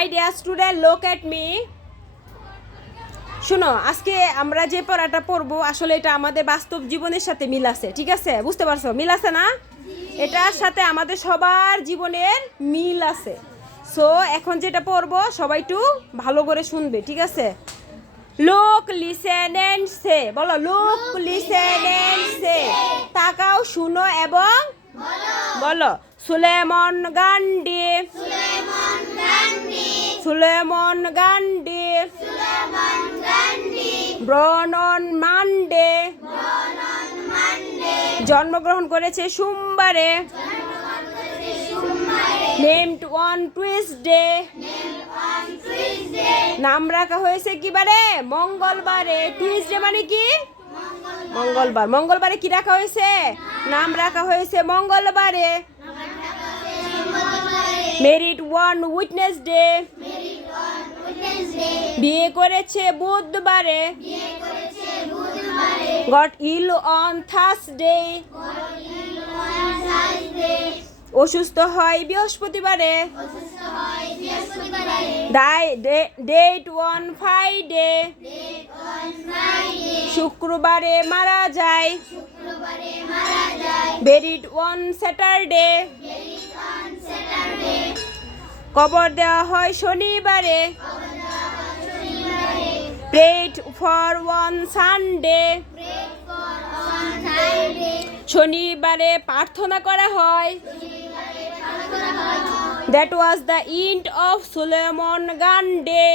My dear student look at me. শোনো, আজকে আমরা যে পড়াটা পড়বো আসলে এটা আমাদের বাস্তব জীবনের সাথে মিল আছে, ঠিক আছে? বুঝতে পারছো মিল আছে না? এটার সাথে আমাদের সবার জীবনের মিল আছে। সো এখন যেটা পড়বো সবাই একটু ভালো করে শুনবে, ঠিক আছে? লুক, লিসেন এন্ড সে। বলো, লুক, লিসেন এন্ড সে। তাকাও, শুনো এবং বলো। সুলেমান গান্ধী, সুলেমান গান্ধী, ব্রনন মান্ডে জন্মগ্রহণ করেছে সোমবারে। নেমড অন টুইসডে, নাম রাখা হয়েছে কি বারে? মঙ্গলবারে। টুইসডে মানে কি? মঙ্গলবার। মঙ্গলবারে কি রাখা হয়েছে? নাম রাখা হয়েছে মঙ্গলবারে। মেরিড ওয়ান উইটনেসডে, বিয়ে করেছে বুধবারে। গট ইল অন থার্সডে, অসুস্থ হয় বৃহস্পতিবারে। ডেট অন ফ্রাইডে, শুক্রবারে মারা যায়। বেরিড অন স্যাটারডে, কবর দেওয়া হয় শনিবারে। প্রেড ফর ওয়ান সানডে, শনিবারে প্রার্থনা করা হয়। That was the end of Suleman Gandhi.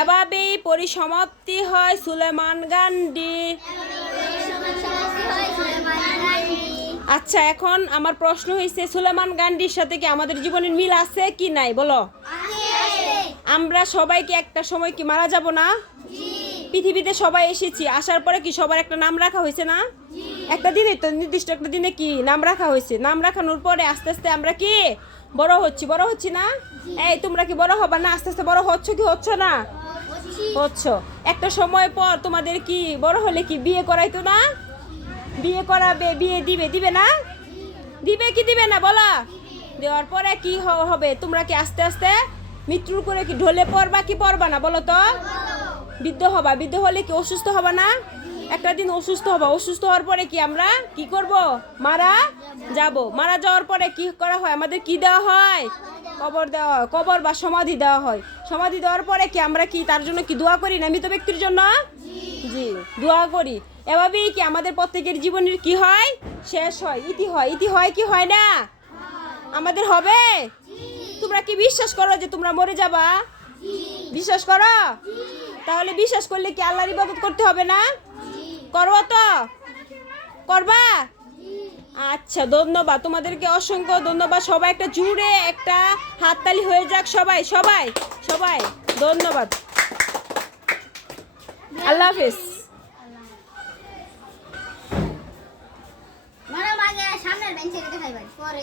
এভাবেই পরিসমাপ্তি হয় সুলেমান গান্ধী। আচ্ছা, এখন আমার প্রশ্ন হয়েছে, সুলেমান গান্ধীর সাথে কি আমাদের জীবনের মিল আছে কি নাই বলো? আমরা সবাই কি একটা সময় কি মারা যাব না? পৃথিবীতে সবাই এসেছি, আসার পরে কি সবার একটা নাম রাখা হয়েছে না? একটা দিনে তো, নির্দিষ্ট একটা দিনে কি নাম রাখা হয়েছে। নাম রাখানোর পরে আস্তে আস্তে আমরা কি বড় হচ্ছি না? এই তোমরা কি বড় হবা না? আস্তে আস্তে বড় হচ্ছ কি হচ্ছ না? হচ্ছ। একটা সময় পর তোমাদের কি বড় হলে কি বিয়ে করাইতো না? বিয়ে করাবে, বিয়ে দিবে না? দিবে কি দিবে না বলো? দেওয়ার পরে কি হবে? তোমরা কি আস্তে আস্তে মৃত্যুর করে কি ঢলে পড়বা কি পড়বা না বলো তো? বৃদ্ধ হবা। বৃদ্ধ হলে কি অসুস্থ হবা না? একটা দিন অসুস্থ হবা। অসুস্থ হওয়ার পরে কি আমরা কি করব? মারা যাব। মারা যাওয়ার পরে কি করা হয়? আমাদের কি দেওয়া হয়? কবর দেওয়া হয়। কবর বা সমাধি দেওয়া হয়। সমাধি দেওয়ার পরে কি আমরা কি তার জন্য কি দোয়া করি না মৃত ব্যক্তির জন্য? জি, দোয়া করি। এভাবেই কি আমাদের প্রত্যেকের জীবনের কি হয়? শেষ হয়, ইতি হয়। ইতি হয় কি হয় না? আমাদের হবে? তোমরা কি বিশ্বাস করো যে তোমরা মরে যাবা? বিশ্বাস করো? তাহলে বিশ্বাস করলে কি আল্লাহর ইবাদত করতে হবে না? করবো তো? করবা? আচ্ছা, ধন্যবাদ তোমাদেরকে, অসংখ্য ধন্যবাদ। সবাই একটা জুড়ে একটা হাততালি হয়ে যাক। সবাই সবাই সবাই ধন্যবাদ। আল্লাহ হাফেজ। সামনের বেঞ্চে রেখে খাইবার পরে